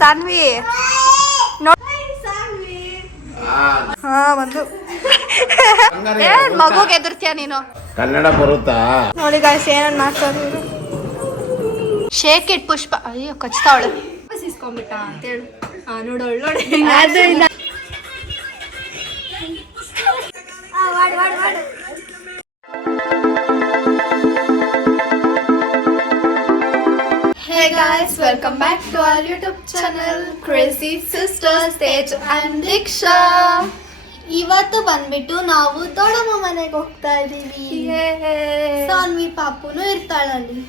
ಸಾನ್ವಿ ನೋಡ್ ಹಾ ಬಂದು. ಏನ್ ಮಗುಗೆ ಎದುರ್ತೀಯ ನೀನು? ಕನ್ನಡ ಬರುತ್ತಾ? ನೋಡಿ ಗಾಯ್ಸ್ ಏನನ್ ಮಾಡ್ತಾರೆ. Shake it Pushpa. ಅಯ್ಯೋ ಕಚ್ತಾವಳೆ ಇಸ್ಕೊಂಬಿಟ್ಟ ಅಂತೇಳು ನೋಡೋಳು ನೋಡಿ. ಅದು Hey guys, welcome back to our YouTube channel Crazy Sisters Stage and Diksha. ಇವತ್ತು ಬಂದ್ಬಿಟ್ಟು ನಾವು ದೊಡ್ಡಮ್ಮ ಮನೆಗೆ ಹೋಗ್ತಾ ಇದೀವಿ ಸಾನ್ವಿ ಪಾಪುನು ಇರ್ತಾಳಲ್ಲಿ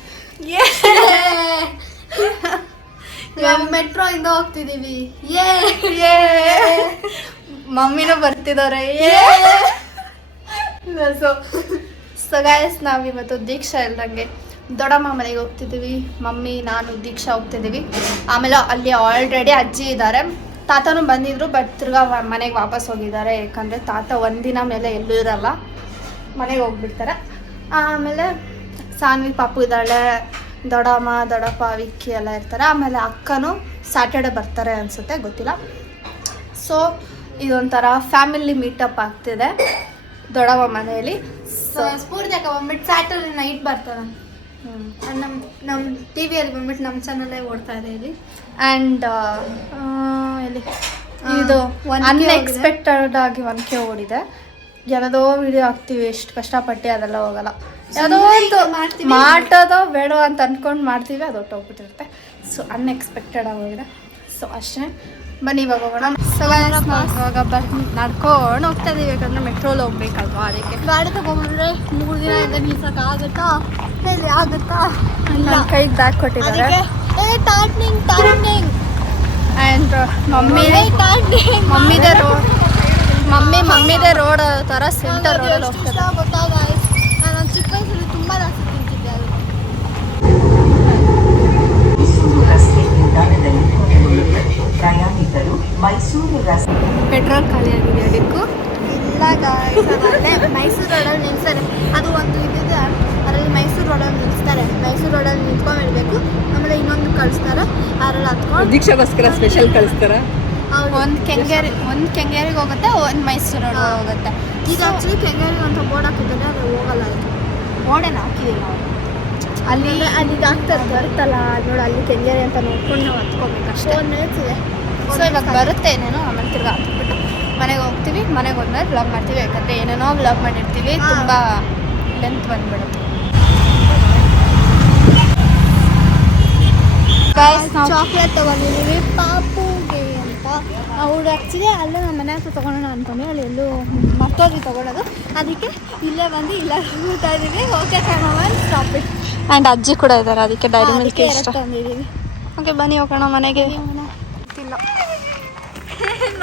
ಇವಾಗ ಮೆಟ್ರೋ ಇಂದ ಹೋಗ್ತಿದೀವಿ ಏ ಬರ್ತಿದಾರೆ ಬರ್ತಿದ್ದಾರೆ. ಸೊ ಸೊ ಗಾಯಸ್ ನಾವಿವತ್ತು ದೀಕ್ಷಾ ಇಲ್ದಂಗೆ ದೊಡ್ಡಮ್ಮ ಮನೆಗೆ ಹೋಗ್ತಿದ್ದೀವಿ. ಮಮ್ಮಿ, ನಾನು ದೀಕ್ಷಾ ಹೋಗ್ತಿದ್ದೀವಿ. ಆಮೇಲೆ ಅಲ್ಲಿ ಆಲ್ರೆಡಿ ಅಜ್ಜಿ ಇದ್ದಾರೆ. ತಾತನೂ ಬಂದಿದ್ರು ಬಟ್ ತಿರ್ಗಾ ಮನೆಗೆ ವಾಪಸ್ ಹೋಗಿದ್ದಾರೆ. ಯಾಕಂದರೆ ತಾತ ಒಂದಿನ ಮೇಲೆ ಎಲ್ಲೂ ಇರಲ್ಲ. ಮನೆಗೆ ಹೋಗ್ಬಿಡ್ತಾರೆ. ಆಮೇಲೆ ಸಾನ್ವಿ ಪಾಪು ಇದ್ದಾಳೆ. ದೊಡ್ಡಮ್ಮ, ದೊಡ್ಡಪ್ಪ, ವಿಕ್ಕಿ ಎಲ್ಲ ಇರ್ತಾರೆ. ಆಮೇಲೆ ಅಕ್ಕನೂ ಸ್ಯಾಟರ್ಡೆ ಬರ್ತಾರೆ ಅನಿಸುತ್ತೆ, ಗೊತ್ತಿಲ್ಲ. ಸೊ ಇದೊಂಥರ ಫ್ಯಾಮಿಲಿ ಮೀಟಪ್ ಆಗ್ತಿದೆ ದೊಡ್ಡಮ್ಮ ಮನೆಯಲ್ಲಿ. ಸೊ ಸ್ಫೂರ್ತಿ ಅಕ್ಕ ಬಂದ್ಬಿಟ್ಟು ಸ್ಯಾಟರ್ಡೆ ನೈಟ್ ಬರ್ತಾರ. ನಮ್ಮ ನಮ್ಮ ಟಿ ವಿಯಲ್ಲಿ ಬಂದ್ಬಿಟ್ಟು ನಮ್ಮ ಚಾನಲ್ಲೇ ಓಡ್ತಾ ಇದೆ ಇಲ್ಲಿ. ಆ್ಯಂಡ್ ಇಲ್ಲಿ ಇದು ಅನ್ಎಕ್ಸ್ಪೆಕ್ಟೆಡ್ ಆಗಿ ಒನ್ ಕೆ ಓಡಿದೆ. ಯಾವುದೋ ವಿಡಿಯೋ ಹಾಕ್ತೀವಿ ಎಷ್ಟು ಕಷ್ಟಪಟ್ಟು ಅದೆಲ್ಲ ಹೋಗಲ್ಲ. ಯಾವುದೋ ಒಂದು ಮಾಡ್ತೀವಿ. ಮಾಡೋದೋ ಬೇಡೋ ಅಂತ ಅಂದ್ಕೊಂಡು ಮಾಡ್ತೀವಿ ಅದು ಹೊಟ್ಟೋಗ್ಬಿಟ್ಟಿರುತ್ತೆ ಸೊ ಅನ್ಎಕ್ಸ್ಪೆಕ್ಟೆಡ್ ಆಗೋಗಿದೆ ಸೊ ಅಷ್ಟೇ. ಬನ್ನಿ ಇವಾಗ ಹೋಗೋಣ. ಇವಾಗ ಬರ್ ನಡ್ಕೊಂಡು ಹೋಗ್ತಾ ಇದೀವಿ. ಯಾಕಂದ್ರೆ ಮೆಟ್ರೋಲ್ ಹೋಗ್ಬೇಕಲ್ವಾ ಅದಕ್ಕೆ. ಗಾಡಿ ತಗೊಂಡ್ರೆ ಮೂರು ದಿನ ಇಂದ ನಿಲ್ಸಕ್ ಆಗುತ್ತಾ? ಹೇಳಿ ಆಗುತ್ತಾ? ನನ್ನ ಕೈಗೆ ಬ್ಯಾಗ್ ಕೊಟ್ಟಿದ್ದಾರೆ. ಟಾಟ್ನಿಂಗ್ ಟಾರ್ನಿಂಗ್ ಆ್ಯಂಡ್ ಮಮ್ಮಿ ಮಮ್ಮಿದೆ ರೋಡ್ ಮಮ್ಮಿ ಮಮ್ಮಿದೆ ರೋಡ್ ಥರ ಸೆಂಟರ್ ರೋಡಲ್ಲಿ ಹೋಗ್ತದೆ ಇಷ್ಟ ಗೊತ್ತಾ guys? ನಾನು ಚಿಕ್ಕ ವಯಸ್ಸಲ್ಲಿ ತುಂಬಾ ಜಾಸ್ತಿ ತಿಂತಿದ್ದೆ ಅದು ಮೈಸೂರು ರಸ್ತೆ ನಿಲ್ದಾಣದಲ್ಲಿ ಕೊನೆಗೊಳ್ಳುತ್ತದೆ ಪ್ರಯಾಣಿಕರು ಮೈಸೂರು ರಸ್ತೆ ಪೆಟ್ರೋಲ್ ಖಾಲಿ ಆಗಿದೆ ಅದಕ್ಕೂ? ಇಲ್ಲ ಅಲ್ಲೇ ಮೈಸೂರು ರೋಡಲ್ಲಿ ನಿಲ್ಸ್ತಾರೆ. ಅದು ಒಂದು ಇದಿದೆ ಅದರಲ್ಲಿ ಮೈಸೂರು ರೋಡಲ್ಲಿ ನಿಲ್ಲಿಸ್ತಾರೆ ಮೈಸೂರು ರೋಡಲ್ಲಿ ನಿಂತ್ಕೊಂಡಿರ್ಬೇಕು ಆಮೇಲೆ ಇನ್ನೊಂದು ಕಳಿಸ್ತಾರೆ ಅದರಲ್ಲಿ ಹತ್ಕೊಂಡು ದೀಕ್ಷಾಗೋಸ್ಕರ ಸ್ಪೆಷಲ್ ಕಳಿಸ್ತಾರ? ಒಂದು ಕೆಂಗೇರಿ ಒಂದು ಕೆಂಗೇರಿಗೆ ಹೋಗುತ್ತೆ ಒಂದು ಮೈಸೂರು ರೋಡ್ ಹೋಗುತ್ತೆ. ಈಗ ಆಕ್ಚುಲಿ ಕೆಂಗೇರಿಗೆ ಅಂತ ಬೋರ್ಡ್ ಹಾಕಿದ್ದಾರೆ ಅದು ಹೋಗಲ್ಲ ಇದು. ಬೋರ್ಡೇನು ಹಾಕಿದಿಲ್ಲ ನಾವು ಅಲ್ಲಿ ಅಲ್ಲಿಗೆ ಆಗ್ತದೆ ಬರುತ್ತಲ್ಲ ನೋಡಿ ಅಲ್ಲಿ ಕೆಂಗೇರಿ ಅಂತ ನೋಡ್ಕೊಂಡು ನಾವು ಹತ್ಕೋಬೇಕು ಅಷ್ಟೇ ಮಿನಿಟ್ಸ್ ಇದೆ. ಸೊ ಇವಾಗ ಬರುತ್ತೆ ಏನೇನೋ ಆಮೇಲೆ ತಿರ್ಗಾ ಹಾಕಿಬಿಟ್ಟು ಮನೆಗೆ ಹೋಗ್ತೀವಿ. ಮನೆಗೆ ಹೋದ್ಮೇಲೆ ಬ್ಲಾಗ್ ಮಾಡ್ತೀವಿ. ಯಾಕಂದರೆ ಏನೇನೋ ಬ್ಲಾಗ್ ಮಾಡಿರ್ತೀವಿ. ತುಂಬ ಲೆಂತ್ ಬಂದ್ಬಿಡುತ್ತೆ. ಚಾಕ್ಲೇಟ್ ತಗೊಂಡಿದ್ದೀವಿ ಪಾಪುಗೆ ಅಂತ. ಅವ್ರು ಆ್ಯಕ್ಚುಲಿ ಅಲ್ಲೇ ನಮ್ಮ ಮನೆ ಹತ್ರ ತೊಗೊಳೋಣ ಅಂದ್ಕೊಂಡು ಅಲ್ಲಿ ಎಲ್ಲೂ ಮತ್ತೋಗಿ ತೊಗೊಳೋದು ಅದಕ್ಕೆ ಇಲ್ಲೇ ಬಂದು ಇಲ್ಲ ಹೋಗ್ತಾ ಇದ್ದೀವಿ. Okay come on stop it and ಅಜ್ಜಿ ಕೂಡ ಇದ್ದಾರೆ ಅದಕ್ಕೆ ಡೈರಿ ಮಿಲ್ಕ್ ಇಷ್ಟ ತಂದಿದ್ದೀವಿ ಓಕೆ ಬನ್ನಿ ಹೋಗೋಣ ಮನೆಗೆ. ಇಲ್ಲ.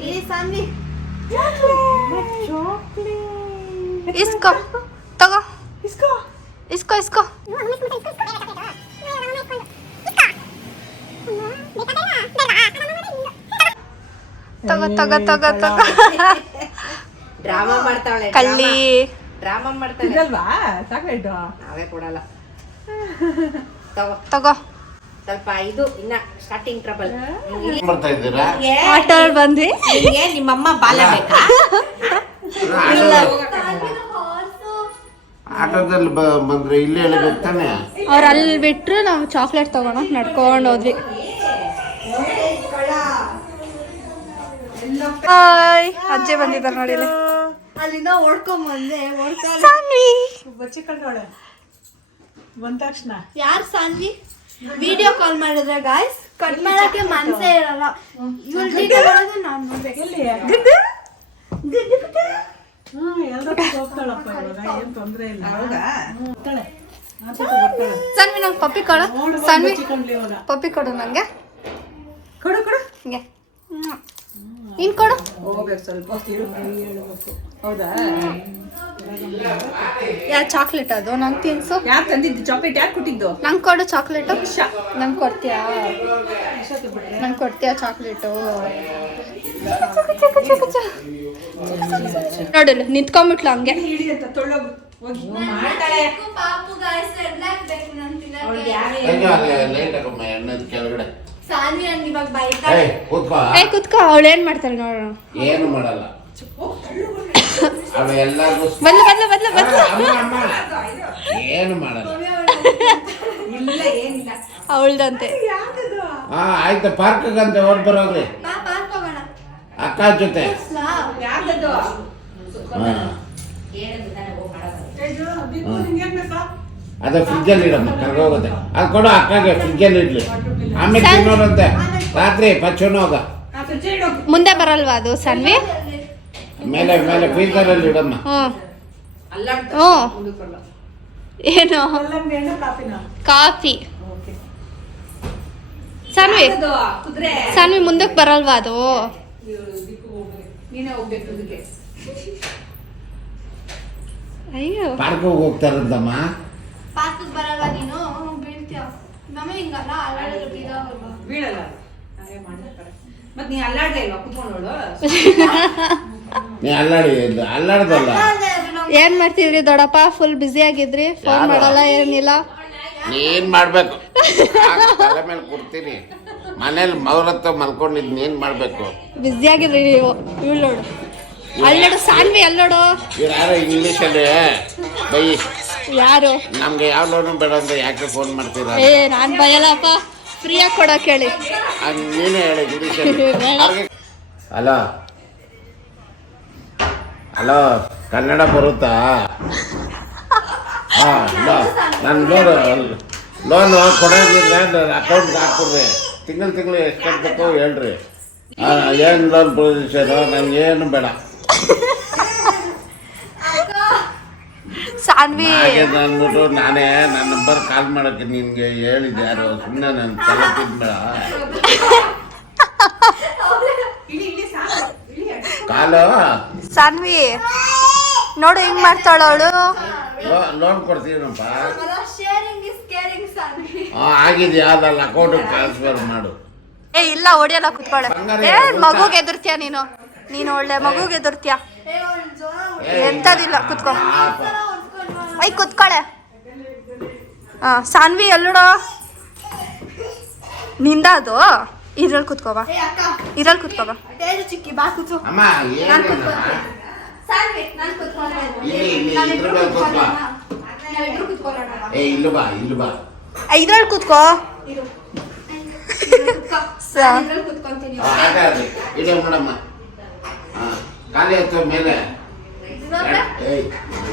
ಇಲ್ಲಿ ಸಾನ್ವಿ ಇಸ್ಕೋ ತಗೋ ಇಸ್ಕೋ ಇಸ್ಕೋ ತಗೋ ತಗೋ ತಗೋ ತಗೋ ಡ್ರಾಮಾ ಮಾಡ್ತಾವಳೆ ಕಲ್ಲಿ ಡ್ರಾಮಾ ಮಾಡ್ತಾಳೆ ಇರಲ್ವಾ ಚಾಕ್ಲೇಟು ನಾವೇ ಕೊಡಲ್ಲ. ತಗೋ. ತಗೋ. ಸ್ವಲ್ಪ ಇದು ಇನ್ನ ಸ್ಟಾರ್ಟಿಂಗ್ ಟ್ರಬಲ್ ಬರ್ತಾ ಇದ್ದೀರಾ? ಆಟೋಲ್ ಬಂದ್ವಿ. ನಿಮ್ಗೆ ನಿಮ್ಮಮ್ಮ ಬಾಲ ಬೇಕಾ? ಆಟೋದಲ್ಲಿ ಬಂದ್ರೆ ಇಲ್ಲೇ ಹೇಳ್ಬೇಕು ತಾನೆ ಅವ್ರು ಅಲ್ಲಿ ಬಿಟ್ರು ನಾವು ಚಾಕ್ಲೇಟ್ ತಗೋಣ ನಡ್ಕೊಂಡು ಹೋದ್ವಿ. ಅಜ್ಜೆ ಅಜ್ಜಿ ಬಂದಿದ್ದಾರೆ ನೋಡಿ ಅಲ್ಲಿಂದ ಓಡ್ಕೊಂಬಂದೆ ಓಡ್ಕೊಂಡು ಸಾನ್ವಿ. ಬಚ್ಚಿಕೊಂಡವಳೆ ಬಂದ ತಕ್ಷಣ. ಯಾರು ಸಾನ್ವಿ? ವಿಡಿಯೋ ಕಾಲ್ ಮಾಡಿದ್ರೆ ಗಾಯ್ಸ್ ಕಟ್ ಮಾಡಕ್ಕೆ ಮನ್ಸೇ ಇರಲ್ಲ. ಇವ್ರ ವಿಡಿಯೋ ಮಾಡೋದು ನಾನು ನೋಡ್ಬೇಕು. ಎಲ್ಲಿ? ಹ್ಮ್ ಎಲ್ರ ಹೋಗ್ತಾಳಪ್ಪ ಇವಾಗ ಏನ್ ತೊಂದ್ರೆ ಇಲ್ಲ. ಹೌದಾ? ಹೋಗ್ತಾಳೆ. ಸನ್ವಿ ನಂಗೆ ಪಪ್ಪಿ ಕೊಡು. ಸನ್ವಿ ಪಪ್ಪಿ ಕೊಡು ನನಗೆ ಕೊಡು ಕೊಡು. ಹಿಂಗೆ. ಇನ್ ಕೊಡು. ಹೋಗ್ಬೇಕು ಸ್ವಲ್ಪ. ಹೌದಾ? ಯಾ ಚಾಕ್ಲೇಟ್ ಅದು? ನಂಗೆ ತಿನ್ಸು. ಯಾರು ತಂದಿದ್ದು? ಚಾಕ್ಲೇಟ್ ಯಾರು ಕೊಟ್ಟಿದ್ದು? ನಂಗೆ ಕೊಡು ಚಾಕ್ಲೇಟು ನಂಗೆ ಕೊಡ್ತೀಯಾ? ನಂಗೆ ಕೊಡ್ತೀಯಾ ಚಾಕ್ಲೇಟು ನೋಡಿಲ್ಲ ನಿಂತ್ಕೊಂಬಿಟ್ಲು ಹಂಗೆ. ಕೆಳಗಡೆ. ಏ ಕುತ್ಕೋ ಅವಳು ಏನು ಮಾಡ್ತಾಳೆ ನೋಡೋಣ ಏನು ಮಾಡಲ್ಲ. ಬದ್ಲು ಬದ್ಲು. ಏನು ಮಾಡಲ್ಲ. ಇಲ್ಲ ಏನಿಲ್ಲ. ಅವಳ್ದಂತೆ. ಹಾ ಆಯ್ತು ಪಾರ್ಕ್ ಅಂತ ಹೊರಟ್ ಬರೋದ್ರಿ. ಅಕ್ಕ ಜೊತೆ. ಹಾ. ಬಿದ್ದು ಹಿಂಗೇನ್ ಬೇಕಾ? ಅದು ಫ್ರಿಜ್ಜಲ್ಲಿ ಇಡಮ್ಮ ಕರ್ಗೋಗುತ್ತೆ ಅದು ಕೊಡು ಅಕ್ಕಗೆ ಫ್ರಿಜ್ಜಲ್ಲಿ ಇಡ್ಲಿ. ಆಮೇಲೆ ತಿನ್ನೋರಂತೆ ರಾತ್ರಿ ಪಚ್ಚನೋಗ ಮುಂದೆ ಬರಲ್ವಾ ಅದು ಸನ್ವಿ? ಮೇಲೆ ಮೇಲೆ ಫ್ರೀಜರಲ್ಲಿ ಇಡಮ್ಮ. ಹ್ಞೂ ಏನು? ಕಾಫಿ. ಸನ್ವಿ ಸನ್ವಿ ಮುಂದಕ್ಕೆ ಬರಲ್ವಾ ಅದು? ಅಯ್ಯೋ. ಪಾರ್ಕ್ ಹೋಗ್ತಾರಂತಮ್ಮ ಪಾರ್ಕಿಗೆ ಬರಲ್ಲ ನೀನು? ಬೀಳ್ತೀಯ? ನಮ್ಮ ಹಿಂಗಲ್ಲ ಅಲ್ಲಾಡೋದು ಬೀಳೋಲ್ವಾ ಬೀಳಲ್ಲ. ಹಾಗೆ ಮಾಡ್ತಾರೆ ಮತ್ ನೀ ಅಲ್ಲಾಡ್ದೆ ಇಲ್ವಾ? ಕುತ್ಕೊಂಡೋಳು ನೀ ಅಲ್ಲಾಡಿ ಅಲ್ಲಾಡ್ದಲ್ಲ. ಏನ್ ಮಾಡ್ತಿದ್ರಿ ದೊಡ್ಡಪ್ಪ ಫುಲ್ ಬ್ಯುಸಿ ಆಗಿದ್ರಿ? ಫೋನ್ ಮಾಡಲ್ಲ ಏನಿಲ್ಲ? ಏನ್ ಮಾಡ್ಬೇಕು. ತಲೆ ಮೇಲೆ ಕೊಡ್ತೀನಿ ಮನೇಲಿ ಮೌರತ್ತ ಮಲ್ಕೊಂಡಿದ್ ಏನ್ ಮಾಡ್ಬೇಕು. ಬ್ಯುಸಿ ಆಗಿದ್ರಿ ನೀವು. ಇವಳು ನೋಡು. ಅಲ್ಲೋಡು ಸಾನ್ವಿ ಅಲ್ಲೋಡು ಯಾರು ಯಾರೋ ಇಂಗ್ಲೀಷಲ್ಲಿ ಬೈ. ಯಾರು? ನಮ್ಗೆ ಯಾವ ಲೋನು ಬೇಡ ಅಂತ ಯಾಕೆ ಫೋನ್ ಮಾಡ್ತೀರಾ? ಏ ನಾನ್ ಬಯಲ್ಲಪ್ಪ. ಫ್ರೀಯಾಗಿ ಕೊಡಕ್ಕೆ ಹೇಳಿ. ಹಂಗ್ ನೀನೇ ಹೇಳಿ ಇಂಗ್ಲೀಷಲ್ಲಿ ಹಲೋ ಹಲೋ ಕನ್ನಡ ಬರುತ್ತಾ? ಹಾಂ ನಾನು ಲೋನ್ ಲೋನು ಕೊಡೋದಿದ್ರೆ ಅಕೌಂಟ್ ಅಕೌಂಟ್ಗೆ ಹಾಕ್ಬಿಡ್ರಿ. ತಿಂಗಳು ತಿಂಗಳು ಎಷ್ಟು ಕಟ್ಟಬೇಕು ಹೇಳ್ರಿ. ಏನು ಲೋನ್ ಪ್ರೊಸೀಜರು ನನಗೇನು ಬೇಡ. ಸಾನ್ವಿ. ಅಂದ್ಬಿಟ್ಟು ನಾನೇ ನನ್ನ ನಂಬರ್ ಕಾಲ್ ಮಾಡಕ್ಕೆ ನಿಮಗೆ ಹೇಳಿದ್ದೆ. ಯಾರು ಸುಮ್ಮನೆ ನನ್ನ ತಲೆ ತಿನ್ಬೇಡ ಕಾಲು? ಸಾನ್ವಿ ನೋಡು ಹೆಂಗ್ ಮಾಡ್ತಾಳ ಅವಳು? ಲೋನ್ ಕೊಡ್ತೀನಪ್ಪ. ಆಗಿದೆ ಇಸ್ ಅಕೌಂಟ್ ಟ್ರಾನ್ಸ್ಫರ್ ಮಾಡು. ಏ ಇಲ್ಲ ಹೊಡಿಯಲ್ಲ ಕುತ್ಕೊಳ್ಳೆ. ಏನು ಮಗುಗೆ ಎದುರ್ತೀಯ ನೀನು? ನೀನು ಒಳ್ಳೆ ಮಗುಗೆ ಎದುರ್ತೀಯ ಎಂತದಿಲ್ಲ ಕುತ್ಕೋ. ಐ ಕುತ್ಕೊಳೆ. ಹಾ ಸಾನ್ವಿ ಎಲ್ಲೋಡ? ನಿಂದ ಅದು? ಇದ್ರಲ್ಲಿ ಕುತ್ಕೋಬಾ ಇದ್ರಲ್ಲಿ ಕುತ್ಕೋಬಾ ತೇಜು ಚಿಕ್ಕಿ ಬಾ ಕೂತು ಅಮ್ಮ ಏನು ಸಾನ್ವಿ ನಾನು ಕೂತ್ಕೊಂಡೆ ಇಲ್ಲಿ ಇಲ್ಲಿ ಇದ್ರ ಮೇಲೆ ಕೂತ್ಕೋ ನಾವಿಬ್ರು ಕೂತ್ಕೊಳ್ಳೋಣ ಏ ಇಲ್ಲಿ ಬಾ ಇಲ್ಲಿ ಬಾ. ಇದ್ರಲ್ಲಿ ಕುತ್ಕೋ. ಕೂತ್ಕೊಂತೀನಿ ಮೇಲೆ.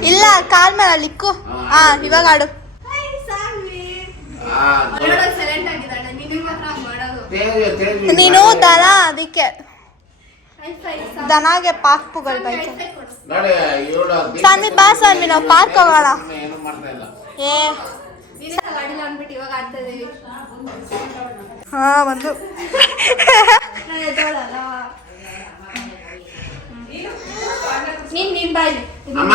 ಇಲ್ಲ ಕಾಲ್ ಮೇಲೆ ಲಿಕ್ಕು. ಇಕ್ಕು ಹಾ ಇವಾಗ ಆಡು. ನೀನು ದನ ಅದಕ್ಕೆ. ದನಾಗೆ ಪಾಕ್ ಬೈಕ್ ಸ್ವಾಮಿ ಬಾ ಸ್ವಾಮಿ ನಾವು ಪಾರ್ಕ್ ಹೋಗೋಣ. ಏನು ಮಾಡ್ತಾ ಇಲ್ಲ. ಏ. ಹಾ ಒಂದು. ನಾನು ನೀನ್ ಬಾಯಿ. ಅಮ್ಮ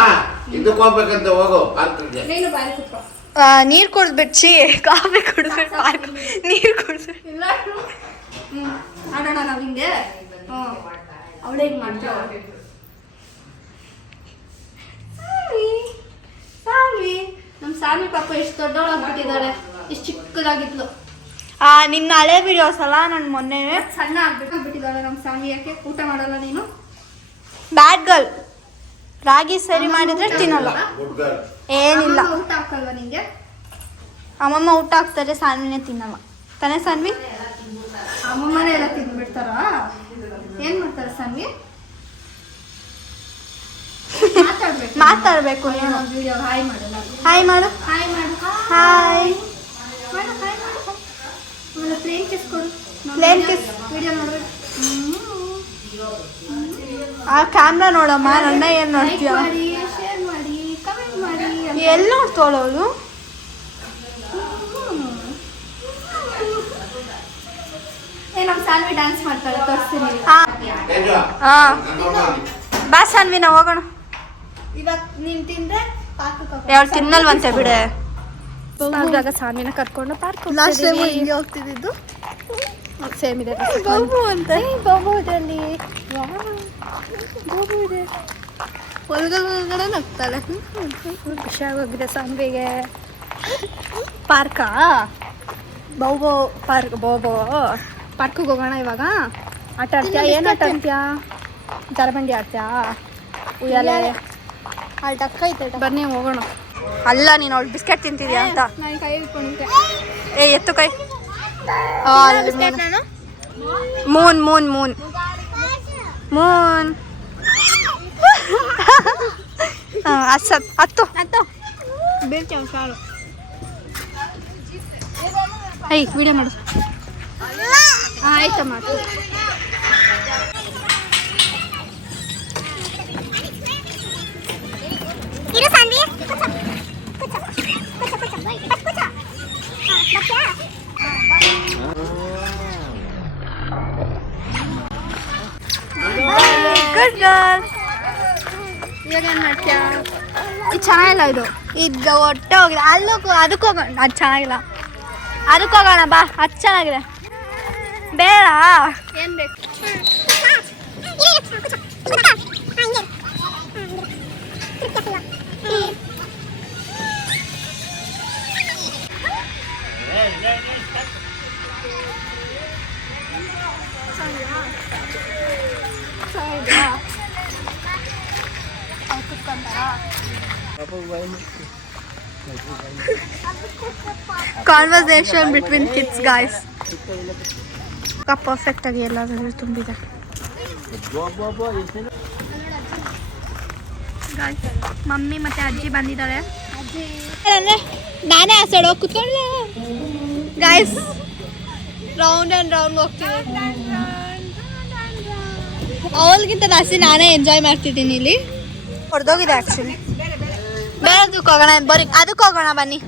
ಇದಕ್ಕೆ ಹೋಗ್ಬೇಕಂತ ಹೋಗು ಪಾರ್ಕ್ಗೆ. ನೀನು ಬಾಯಿ ಕುತ್ಕೋ. ನೀರು ನೀರ್ ಕುಡ್ದ್ಬಿಡ್ಸಿ ಕಾಫಿ ಕುಡಿದ್ಬಿಟ್ಟು ಪಾರ್ಕ್. ನೀರು ಕುಡಿದ್ಬಿಟ್ಟು ಇಲ್ಲ ಹ್ಮ್ ನಾವ್ ಹಿಂಗೆ? ಹ್ಞೂ ಅವಳೇ ಹಿಂಗ್ ಮಾಡ್ತಾಳೆ ಸಾನ್ವಿ ನಮ್ಮ ನಮ್ ಸಾನ್ವಿ ಪಾಪ ಎಷ್ಟು ದೊಡ್ಡವಳಾಗ್ಬಿಟ್ಟಿದ್ದಾಳೆ ಎಷ್ಟು ಚಿಕ್ಕದಾಗಿದ್ಲು. ಆ ನಿನ್ನ ಹಳೆ ವಿಡಿಯೋಸ್ ಅಲ್ಲ ನಾನು ಮೊನ್ನೆ ಸಣ್ಣ ಆಗ್ಬಿಟ್ಟು ಆಗ್ಬಿಟ್ಟಿದ್ದಾಳೆ ನಮ್ಮ ಸಾಮಿ ಯಾಕೆ? ಊಟ ಮಾಡಲ್ಲ ನೀನು? ಬ್ಯಾಡ್ ಗರ್ಲ್ ರಾಗಿ ಸರಿ ಮಾಡಿದ್ರೆ ತಿನ್ನಲ್ಲ. ಏನಿಲ್ಲ. ಅಮ್ಮಮ್ಮ ಊಟ ಹಾಕಲ್ವಾ ನಿಂಗೆ? ಅಮ್ಮಮ್ಮ ಊಟ ಹಾಕ್ತಾರೆ ಸಾನ್ವಿನೇ ತಿನ್ನಲ್ಲ. ತಾನೇ ಸಾನ್ವಿ? ಅಮ್ಮಮ್ಮನೇ ಎಲ್ಲ ತಿಂದ್ಬಿಡ್ತಾರ? ಏನ್ ಮಾಡ್ತಾರೆ ಸಾನ್ವಿ? ಮಾತಾಡ್ಬೇಕು. ಮಾತಾಡ್ಬೇಕು ನೀನು. ವಿಡಿಯೋ ಹಾಯ್ ಮಾಡು ಹಾಯ್ ಮಾಡು. ಹಾಯ್ ಮಾಡು. ಹಾಯ್ ಮಾಡು ಆಮೇಲೆ ಪ್ಲೇನ್ ಕಿಸ್ ಕೊಡು. ವಿಡಿಯೋ ನೋಡ್ಬೇಕು ಆ ಕ್ಯಾಮ್ರಾ ನೋಡಮ್ಮ ನನ್ನ ಏನು ನೋಡ್ತೀಯ ಎಲ್ಲಿ ನೋಡ್ತೋಳೋಳು ಏ ನಮ್ಮ ಹಾಂ ಬಾ ಸಾನ್ವಿನ ಹೋಗೋಣ. ಇವಾಗ ತಿನ್ನಲ್ವಂತೆ ಬಿಡೆ. ಸಾಲ್ವಿಯಾಗ ಕರ್ಕೊಂಡು ಪಾರ್ಕ್ ಹೋಗ್ತಿದ್ದು ಹೋಗ್ತಿದ್ದಿದ್ದು. ಸೇಮ್ ಇದೆ ಬಾಬು ಅಂತ ಬಾಬು ಇದೆ ಅಲ್ಲಿ ಬಾಬು ಇದೆ ಒಳಗಡೆ ನಗ್ತಾಳೆ ಖುಷಿಯಾಗೋಗಿದೆ ಸಾಂಬಿಗೆ. ಪಾರ್ಕಾ? ಬೌಬೋ ಪಾರ್ಕ್ ಬೋಬೋ ಪಾರ್ಕಿಗೆ ಹೋಗೋಣ ಇವಾಗ? ಆಟ ಆಡ್ತೀಯಾ? ಏನು ಆಟ ಆಡ್ತೀಯಾ? ಜರಬಂಡಿ ಆಡ್ತೀಯಾ? ಉಯ್ಯಾಲೆ. ಐತೆ ಬನ್ನಿ ಹೋಗೋಣ. ಅಲ್ಲ ನೀನು ಅವ್ಳು ಬಿಸ್ಕೆಟ್ ತಿಂತಿದ್ಯಾ ಅಂತ? ನಾನು ಕೈ ಏ ಎತ್ತು ಕೈ. ಆ, ಅಲ್ಲಿ ಬಿಸ್ಕೆಟ್ ನಾನು ಮೂನ್ ಮೂನ್ ಮೂನ್ ಮೂನ್ ಹತ್ತು ಹತ್ತು ಆಯ್ತು ಬೀಳ್ತೇವೆ ಸಾಲು ಐ ವಿಡಿಯೋ ಮಾಡು ಹಾಂ ಆಯ್ತು ಮಾಡು ಗುಡ್ ಗರ್ಲ್ ಇವಾಗ ಏನು ಮಾಡ್ತೀಯಾ? ಇದು ಚೆನ್ನಾಗಿಲ್ಲ ಇದು. ಇದು ಹೊಟ್ಟೆ ಹೋಗಿದೆ. ಅಲ್ಲೂ ಅದಕ್ಕೆ ಹೋಗೋಣ ಅದು ಚೆನ್ನಾಗಿಲ್ಲ. ಅದಕ್ಕೆ ಹೋಗೋಣ ಬಾ. ಅದು ಚೆನ್ನಾಗಿದೆ. ಬೇಡ. ಏನು ಬೇಕು? Conversation between kids guys perfect ಆಗಿ ಎಲ್ಲಾದ್ರೂ ತುಂಬಿದೆ Guys, ಮಮ್ಮಿ ಮತ್ತೆ ಅಜ್ಜಿ ಬಂದಿದ್ದಾರೆ ಅಂದ್ರೆ ನಾನೇ ಆ ಸೈಡ್ ಹೋಗಿ ಕುತ್ಕೊಳ್ಳೆ ಗಾಯ್ಸ್ ರೌಂಡ್ ಆ್ಯಂಡ್ ರೌಂಡ್ ಹೋಗ್ತೀನಿ ಅವಳಿಗಿಂತ ಜಾಸ್ತಿ ನಾನೇ ಎಂಜಾಯ್ ಮಾಡ್ತಿದ್ದೀನಿ ಇಲ್ಲಿ. ಹೊಡೆದೋಗಿದೆ ಆ್ಯಕ್ಚುಲಿ ಬೇರೆದಕ್ಕೆ ಹೋಗೋಣ ಬರೀ ಅದಕ್ಕೆ ಹೋಗೋಣ ಬನ್ನಿ.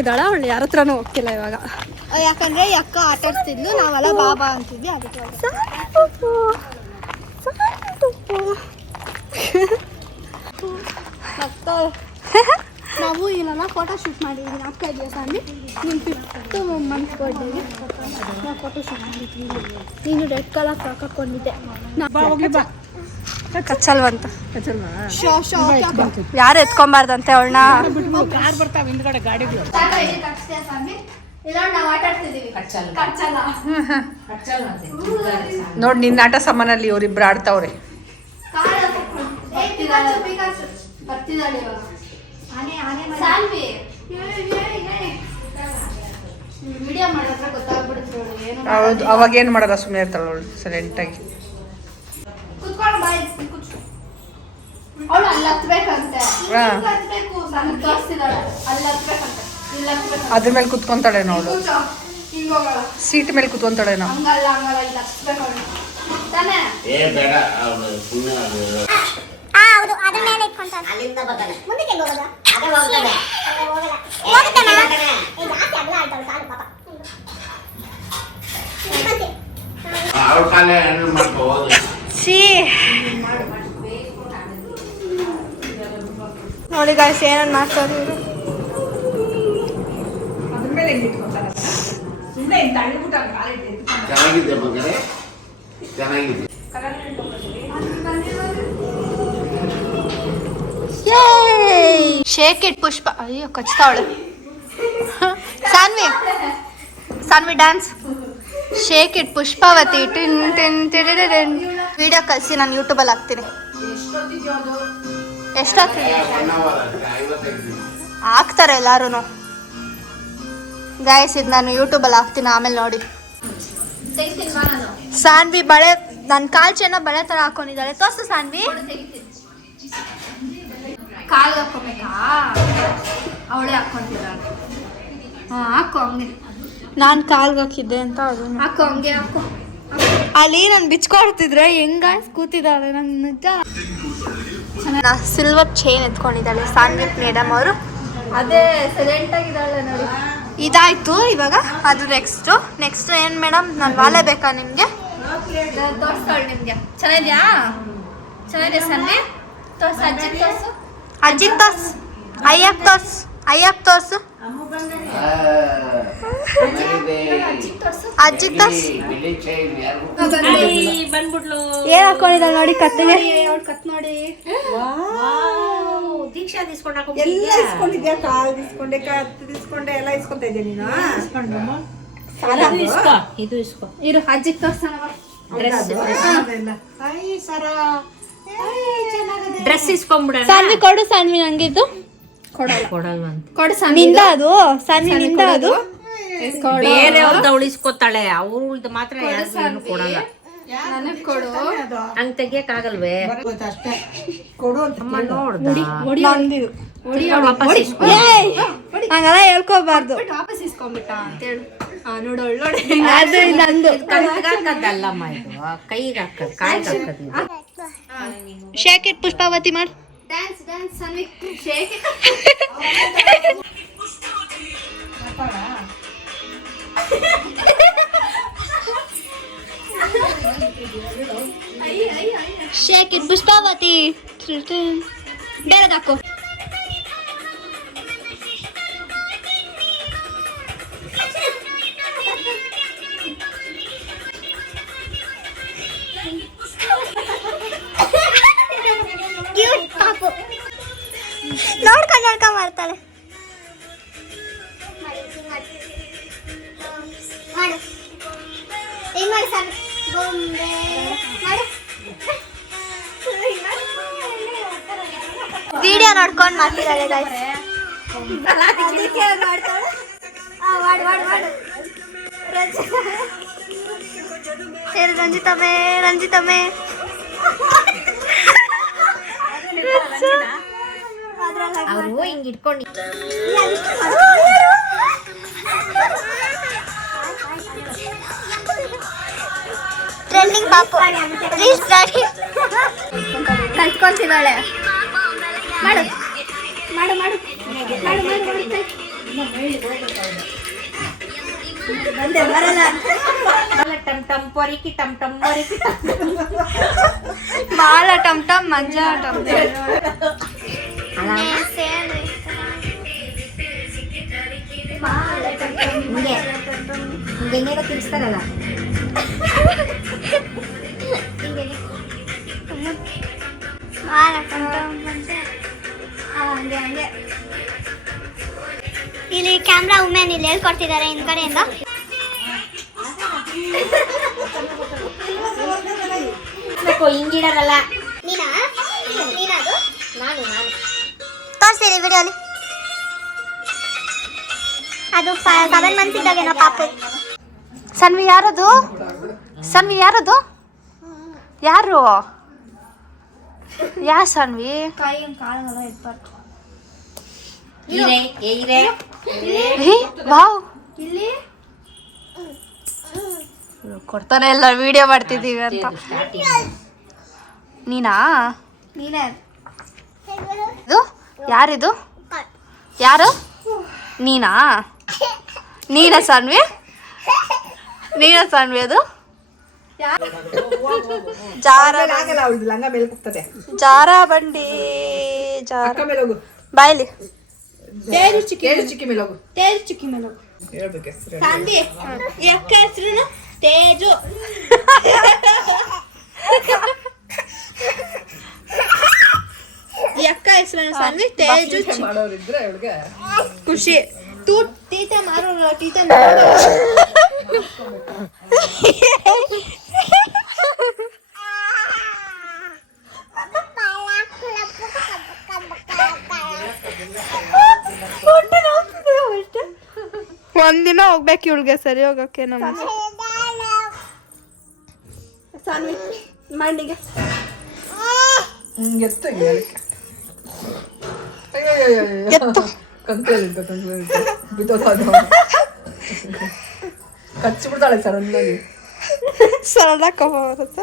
ಬಂದ್ಬಿಟ್ಟಿದ್ದಾಳ ಅವಳು ಯಾರ ಹತ್ರನೂ ಹೋಗ್ತಿಲ್ಲ ಇವಾಗ. ಯಾಕಂದ್ರೆ ಅಕ್ಕ ಆಟ ಆಡ್ತಿದ್ಲು ನಾವೆಲ್ಲ ಬಾಬಾ ಅಂತಿದ್ವಿ ಅದಕ್ಕೆ ನಾವು ಇಲ್ಲ ಫೋಟೋ ಶೂಟ್ ಮಾಡಿದ್ವಿ ಅಕ್ಕ ಇದೆಯಾ ಸಾಮಿ ನಿಮ್ಮ ಫಿಫ್ತ್ ಮಂತ್ ಬರ್ಡೇಗೆ ನಾವು ಫೋಟೋ ಶೂಟ್ ಮಾಡಿದ್ವಿ. ನೀನು ರೆಡ್ ಕಲರ್ ಫ್ರಾಕ್ ಹಾಕೊಂಡಿದ್ದೆ. ಕಚ್ಚಲ್ವಂತ. ಶೋ ಶೋ ಯಾರು ಎತ್ಕೊಂಬಾರ್ದಂತೆ ಅವಳನ್ನ? ನೋಡ್ ನಿನ್ನ ಆಟ ಸಾಮಾನಲ್ಲಿ ಇವರಿಬ್ರು ಆಡ್ತಾವ್ರೆ. ಹೌದು ಅವಾಗ ಏನು ಮಾಡಲ್ಲ ಸುಮ್ಮನೆ ಇರ್ತಾಳೆ ಅವಳು ಸೈಲೆಂಟಾಗಿ ಅವಳು ಅಲ್ಲಿ ಹತ್ಬೇಕಂತೆ. ಹಾ. ಇಲ್ಲಿ ಹತ್ಬೇಕು ನನಗೆ ತೋರಿಸ್ತಿದ್ದಾಳೆ ಅಲ್ಲಿ ಹತ್ಬೇಕಂತೆ. ಇಲ್ಲಿ ಹತ್ಬೇಕಂತೆ. ಅದ್ರ ಮೇಲೆ ಕುತ್ಕೊಂತಾಳೆ ನೋಡು. ಸೀಟ್ ಮೇಲೆ ಕುತ್ಕೊಂತಾಳೆ ನಾವು ಹಂಗಲ್ಲ ಹಂಗಲ್ಲ ಇಲ್ಲಿ ಹತ್ಬೇಕು ತಾನೆ? ಏ ಬೇಡ ಅವಳು ಸುಮ್ಮನೆ ಅದು. ಹೌದು ಅದ್ರ ಮೇಲೆ ಅಲ್ಲಿಂದ ಮುಂದಕ್ಕೆ ಹೆಂಗ್ ಹೋಗೋದು? ಅದೇ ಹೋಗ್ತಾನೆ. ಹೋಗುತ್ತೆ ಮಾ. ಹೋಗ್ತಾನೆ. ಏ, ಜಾಸ್ತಿ ಅಗಲ ಆಡ್ತಾಳೆ ಕಾಲು ಪಾಪ. ಕಾಲೇ ಮಾಡ್ಕೊ ಹೋದ್ರೆ ಛೀ ನೋಡಿ ಗಾಯ್ಸ್ ಏನನ್ನ ಮಾಡ್ತಾರೆ ಇವರು? ಅದ್ರ ಮೇಲೆ ಹೆಂಗ್ ಇಟ್ಕೊಂತಾಳೆ ಸುಮ್ಮನೆ ತಳ್ಳಿಬಿಟ್ಟು ಚೆನ್ನಾಗಿದೆ ಮಗನೇ ಚೆನ್ನಾಗಿದೆ ನನ್ನ ಶೇಕ್ ಇಟ್ ಪುಷ್ಪ ಅಯ್ಯೋ ಕಚ್ತಾವಳೆ Saanvi Saanvi dance shake it Pushpavati tin ಟಿನ್ ಟಿಡಿಡಿಡಿನ್ ವಿಡಿಯೋ ಕಳಿಸಿ ನಾನು ಯೂಟ್ಯೂಬಲ್ಲಿ ಹಾಕ್ತೀನಿ. ಎಷ್ಟಾಗ್ತೀನಿ ಹಾಕ್ತಾರೆ ಎಲ್ಲರೂ ಗಾಯಸ್ ಇದು ನಾನು ಯೂಟ್ಯೂಬಲ್ಲಿ ಹಾಕ್ತೀನಿ ಆಮೇಲೆ ನೋಡಿ. ಸಾನ್ವಿ ಬಳೆ ನನ್ನ ಕಾಲು ಚೆನ್ನ ಬಳೆ ಥರ ಹಾಕೊಂಡಿದ್ದಾಳೆ. ತೋರ್ಸು ಸಾನ್ವಿ. ಕಾಲು ಹಾಕೋಬೇಕಾ ಅವಳೇ ಹಾಕೊಂತಿದ್ದಾಳೆ ಹಾಂ ಹಾಕೋ ಹಂಗೆ. ನಾನು ಕಾಲ್ಗೆ ಹಾಕಿದ್ದೆ ಅಂತ ಅದು. ಹಾಕೋ ಹಂಗೆ ಹಾಕೋ. ಅಲ್ಲಿ ನಾನು ಬಿಚ್ಕೊಡ್ತಿದ್ರೆ ಹೆಂಗ ಕೂತಿದ್ದಾಳೆ ನನ್ನ ನಿಜ? ಸಿಲ್ವರ್ ಚೈನ್ ಎತ್ಕೊಂಡಿದ್ದಾಳೆ ಸಾನ್ವಿತ್ ಮೇಡಮ್ ಅವರು. ಅದೇ ಸೈಲೆಂಟ್ ಆಗಿದ್ದಾಳೆ ನೋಡಿ. ಇದಾಯ್ತು ಇವಾಗ ಅದು ನೆಕ್ಸ್ಟು ನೆಕ್ಸ್ಟ್ ಏನು ಮೇಡಮ್ ನಾನು ವಾಲೆ ಬೇಕಾ ನಿಮಗೆ? ತೋರಿಸ್ತಾಳೆ ನಿಮಗೆ. ಚೆನ್ನಾಗಿದ್ಯಾ? ಚೆನ್ನಾಗಿದೆ ಸನ್ನಿ ತೋರ್ಸು ಅಜ್ಜಿಗೆ ತೋರ್ಸು. ಅಜ್ಜಿಗೆ ತೋರ್ಸು. ಅಯ್ಯಕ್ಕೆ ತೋರ್ಸು. ಅಯ್ಯಕ್ಕೆ ತೋರ್ಸು. ಅಜ್ಜಿಗೆ ತೋರ್ಸು. ಬಂದ್ಬಿಟ್ಲು. ಏನ್ ಹಾಕೊಂಡಿದ್ದಾಳೆ ನೋಡಿ ಕತ್ತಿಗೆ? ಕತ್ ನೋಡಿ. ದೀಕ್ಷಾ ದಿಸ್ಕೊಂಡ್ ಎಲ್ಲ ಇಸ್ಕೊಂಡಿದ್ಯಾ? ಕಾಲ್ ಇಸ್ಕೊಂಡೆ ಕತ್ತು ಇಸ್ಕೊಂಡೆ ಎಲ್ಲ ಇಸ್ಕೊಂತ ಇದ್ಯಾ ನೀನು? ಇದು ಇಸ್ಕೋ ಇದು ಇಸ್ಕೊ. ಇರು ಅಜ್ಜಿಗೆ ತೋರ್ಸೋಣ ಡ್ರೆಸ್ ಅದೆಲ್ಲ. ಐ ಸರ. ಡ್ರೆಸ್ ಇಸ್ಕೊಂಡ್ಬಿಡ ಸಾನ್ವಿ ಕೊಡು ಸಾನ್ವಿ ನಂಗಿದ್ದು. ಕೊಡಲ್ಲ. ಅದು ಅದು. ಉಳಿಸ್ಕೊತಾಳೆ ಅವಳು ಅವ್ರದ್ದು ಮಾತ್ರ ಕೊಡಲ್ಲ. ನನಗ್ ಕೊಡು. ಹಂಗ್ ತೆಗಿಯಕ್ ಆಗಲ್ವೇ. ಹಂಗೆಲ್ಲ ಹೇಳ್ಕೋಬಾರ್ದು. ವಾಪಸ್ ಇಸ್ಕೊಂಡ್ಬಿಟ್ಟ ಅಂತ ಹೇಳು. ಶೇಕ್ ಇಟ್ ಪುಷ್ಪಾವತಿ ಮಾಡು. Dance dance Saanvi shake shake it Pushpavati ಬೇರೆದಾಕು ನೋಡ್ಕೊಂಡು ನೋಡ್ಕೊಂಡು ಮಾಡ್ತಾಳೆ. ವಿಡಿಯೋ ನೋಡ್ಕೊಂಡು ಮಾಡ್ತಿದ್ದಾಳೆ guys. ಅದಕ್ಕೆ ಮಾಡ್ತಾಳೆ ಆ, ಮಾಡು ಮಾಡು ಮಾಡು ಏ, ರಂಜಿತಮ್ಮೆ ರಂಜಿತಮ್ಮೆ ಅವ್ರು ಹಿಂಗೆ ಇಟ್ಕೊಂಡು. ಟ್ರೆಂಡಿಂಗ್ ಪಾಪು ಪ್ಲೀಸ್ ಕಲ್ತ್ಕೊಂತಿದ್ದಾಳೆ. ಮಾಡು. ಮಾಡು ಮಾಡು. ಮಾಡು ಮಾಡು ಬಂದೆ ಬರಲ್ಲ. ಟಮ್ ಟಮ್ ಪೊರಿಕಿ ಟಮ್ ಟಮ್ ಪೊರಿಕಿ ಟಮ್ ಮಂಜಾ ಟಮ್. ಇಲ್ಲಿ ಕ್ಯಾಮ್ರಾ ವುಮೆನ್ ಇಲ್ಲಿ ಹೇಳ್ಕೊಡ್ತಿದ್ದಾರೆ ಹಿಂದ್ಗಡೆಯಿಂದ. ಬೇಕು ತೋರಿಸ್ತೀರಿ ವಿಡಿಯೋಲಿ. ಅದು ಸೆವೆನ್ ಮಂತ್ಸ್ ಇದ್ದಾಗೇನೋ ಪಾಪು. ಸನ್ವಿ ಯಾರದು? ಸನ್ವಿ ಯಾರದು? ಯಾರು? ಯಾ ಸನ್ವಿ? ವಾವ್. ಇಲ್ಲಿ? ಕೊಡ್ತಾನೆ ಇಲ್ಲ ವಿಡಿಯೋ ಮಾಡ್ತಿದ್ದೀವಿ ಅಂತ. ನೀನಾ? ನೀನೇ. ಇದು? ಯಾರಿದು? ಯಾರು? ನೀನಾ? ನೀನ ಸಾನ್ವಿ? ನೀನ ಸಾನ್ವಿ ಅದು? ಜಾರ ಜಾರ ಬಂಡಿ ಜಾರ. ಬಾಯ್ಲಿ. ಕೇಳು ಚಿಕ್ಕಿ ಮೇಲೆ ಹೋಗು. ತೇಜ್ ಚುಕ್ಕಿ ಮೇಲೆ ಹೋಗು. ಸಾನ್ವಿ ಈ ಹೆಸರು ತೇಜು. ಈ ಅಕ್ಕ ಹೆಸರನ್ನು ಸಾನ್ವಿ ತೇಜು ಚಿ- ಮಾಡೋರಿದ್ರೆ ಅವಳಿಗೆ ಖುಷಿ. ತೂ ಟೀಚ ಮಾರೋ ಟೀಚ ಒಂದಿನ ಹೋಗ್ಬೇಕು ಇವಳಿಗೆ ಸರಿ ಹೋಗಕ್ಕೆ ನಮ್ಮ ಸಾನ್ವಿ ಮಂಡಿಗೆ ಹಿಂಗೆ ಎತ್ತು ಎತ್ತು ಕಂಕಳಲ್ಲಿದ್ದ ಕಂಕಳಲ್ಲಿದ್ದ ಬಿದ್ದೋದ ಕಚ್ಚಿ ಬಿಡ್ತಾಳೆ ಸಡನ್ನಾಗಿ ಸಡನ್ ಆಗಿ ಕೋಪ ಬರುತ್ತೆ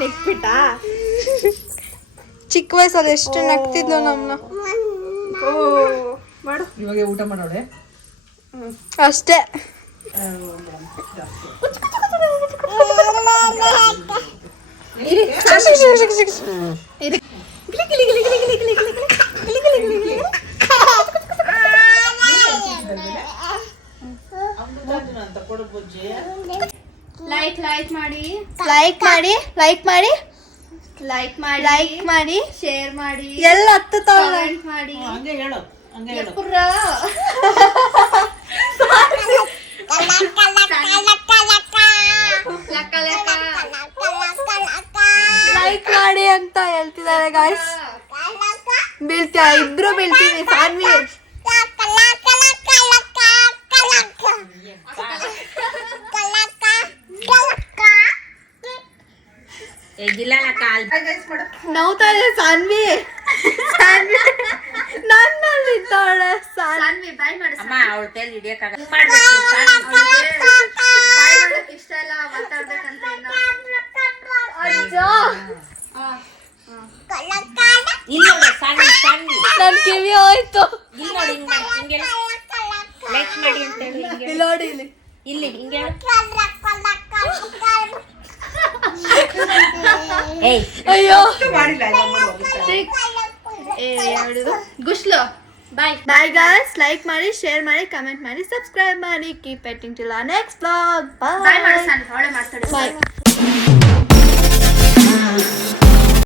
ನೆಕ್ಬಿಟ್ಟ ಚಿಕ್ಕ ವಯಸ್ಸಲ್ಲಿ ಎಷ್ಟು ನಗ್ತಿದ್ಲು ನಮ್ಮನ್ನ ಓ ಮಾಡು ಇವಾಗ ಊಟ ಮಾಡೋಳೆ ಅಷ್ಟೇ ಲೈಕ್ ಲೈಕ್ ಮಾಡಿ. ಲೈಕ್ ಮಾಡಿ ಲೈಕ್ ಮಾಡಿ. ಲೈಕ್ ಮಾಡಿ. ಲೈಕ್ ಮಾಡಿ. ಶೇರ್ ಮಾಡಿ. ಎಲ್ಲ ಹತ್ತು ಕಮೆಂಟ್ ಮಾಡಿ. ಹಂಗೆ ಹೇಳು ಹಂಗೆ ಹೇಳು. ಪುರ್ರ ಲಕ್ಕ ಲಕ್ಕ. ಲೈಕ್ ಮಾಡಿ ಅಂತ ಹೇಳ್ತಿದ್ದಾರೆ ಗಾಯ್ಸ್ ಬೀಳ್ತೀಯ? ಇಬ್ರು ಬೀಳ್ತೀವಿ ಸಾನ್ವಿ ನೋವ್ತಾ ಇದೆ ಸಾನ್ವಿ ಸಾನ್ವಿ ನನ್ನಲ್ಲಿ ಇದ್ದಾಳೆ ಸಾನ್ವಿ ಬಾಯ್ ಮಾಡಿ ಅಮ್ಮ ಅವಳ ಕೈಲಿ ಹಿಡಿಯಕ್ಕಾಗಲ್ಲ. ಮಾಡ್ಬೇಕು ಬಾಯ್ ಮಾಡಕ್ ಇಷ್ಟ ಇಲ್ಲ ಮಾತಾಡ್ಬೇಕಂತ ಇನ್ನ ಇಲ್ಲಿ ನೋಡು ಸಣ್ಣ ಸಣ್ಣ. ನನ್ ಕಿವಿ ಹೋಯ್ತು. ಇಲ್ಲಿ ನೋಡಿ ಹಿಂಗ್ ಮಾಡಿ ಹಿಂಗೆ ಲೈಕ್ ಮಾಡಿ ಅಂತ ಹೇಳಿ ಹಿಂಗೆ ಇಲ್ಲಿ ನೋಡಿ ಇಲ್ಲಿ. ಇಲ್ಲಿ ಹಿಂಗೆ ಅಯ್ಯೋ. ಗುಸ್ಲು ಬಾಯ್ ಬಾಯ್ ಗಾಯ್ಸ್ ಲೈಕ್ ಮಾಡಿ ಶೇರ್ ಮಾಡಿ ಕಮೆಂಟ್ ಮಾಡಿ ಸಬ್ಸ್ಕ್ರೈಬ್ ಮಾಡಿ. Keep eating till next blog bye ಅವಳೆ ಮಾಡ್ತಾಳೆ. Bye Mm-hmm.